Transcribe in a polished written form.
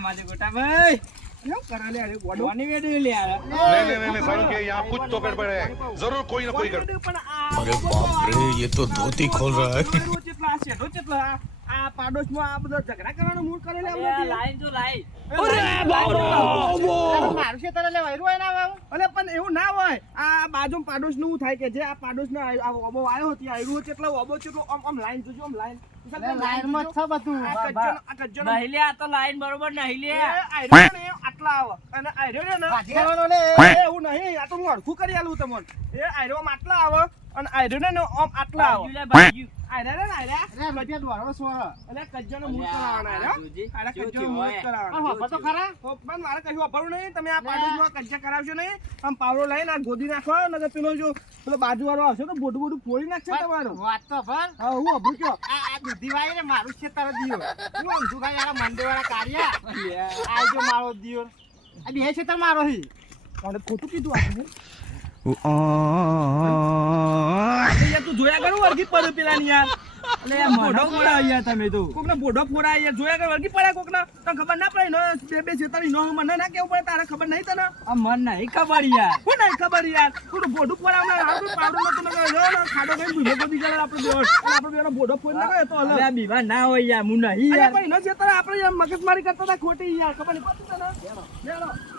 મારે ગોટા ભાઈ કેમ કરે લે અરે ગોડો કોની વેડી લે યાર नहीं सारुण के यहाँ कुछ तो गड़बड़ है जरूर कोई ना कोई गड़बड़ પણ अरे बाप रे ये तो धोती खोल रहा है કેટલા શેઠો કેટલા આ પાડોશમાં આ બધો ઝઘડા કરવાનો મૂડ કરે લે લાઈન તો લાઈ મારું છે તને લે વૈરું હોય ના અલે પણ એવું ના હોય આ બાજુ પાડોશ નું થાય કે જે આ પાડોશ ને આ ઓબો આવ્યો હતી આયરો કેટલો ઓબો કેટલો આમ લાઈન જોજો આમ લાઈન લાઈન માં છે બધું આ કજ્જો નહીં લે આ તો લાઈન બરોબર નહીં લે આયરો ને આટલા આવે અને આયરો ને ભાજીવાનો લે એવું નહીં આ તો હું હરખું કરી આલું તમને એ આયરો માં આટલા આવે અને આયરો ને આમ આટલા આવે આયરા ને આયરા અરે બટિયા દ્વારો સોર અને કજ્જો નો મૂળ કરાવવાના આયરા કજ્જો નો મૂળ કરાવવાના હા તો ખરા તો પણ મારે કશું વાપરવું નહીં તમે આ પાડોશમાં કજ્જા કરાવશો નહીં આમ પાવડો લઈને આ ગોદી નાખો નકર પેલો બાજુ વાળો આવશે તો બોડું બોડું ફોડી નાખશે તમારું વાત તો ભર હા હું અભરું કયો આ દૂધી વાળી ને મારું છે તારો દિયો હું આમ દુખાય યાર મંડે વાળા કાર્યા આ જો મારો દિયો આ બે છે તાર મારો હી કોને ખોટું કીધું આપણે તું જોયા કરું વર્ગી પડે પેલા ની યાર અલે બોડો ફોડા યાર તમે તો કોકને બોડો ફોડા યાર જોયા કર વર્ગી પડ્યા કોકને તને ખબર ના પડી નો બે છેતાની નો મને ના કેવું પડે તારે ખબર નહીં તને આ મન નહીં ખબર યાર હું નહીં ખબર યાર તું બોડું ફોડા આપણે પાવડો નતો ન ખાડો કઈ ભૂલો ગોદી ગયેલા આપણે દોડ આપણે બેનો બોડો ફોડ ના ગયો તો અલગ આ બીવા ના હોય યાર હું નહીં યાર ભાઈ નો છેતરા આપણે મગજમારી કરતા હતા ખોટી યાર ખબર નહીં પડતી તને લેડો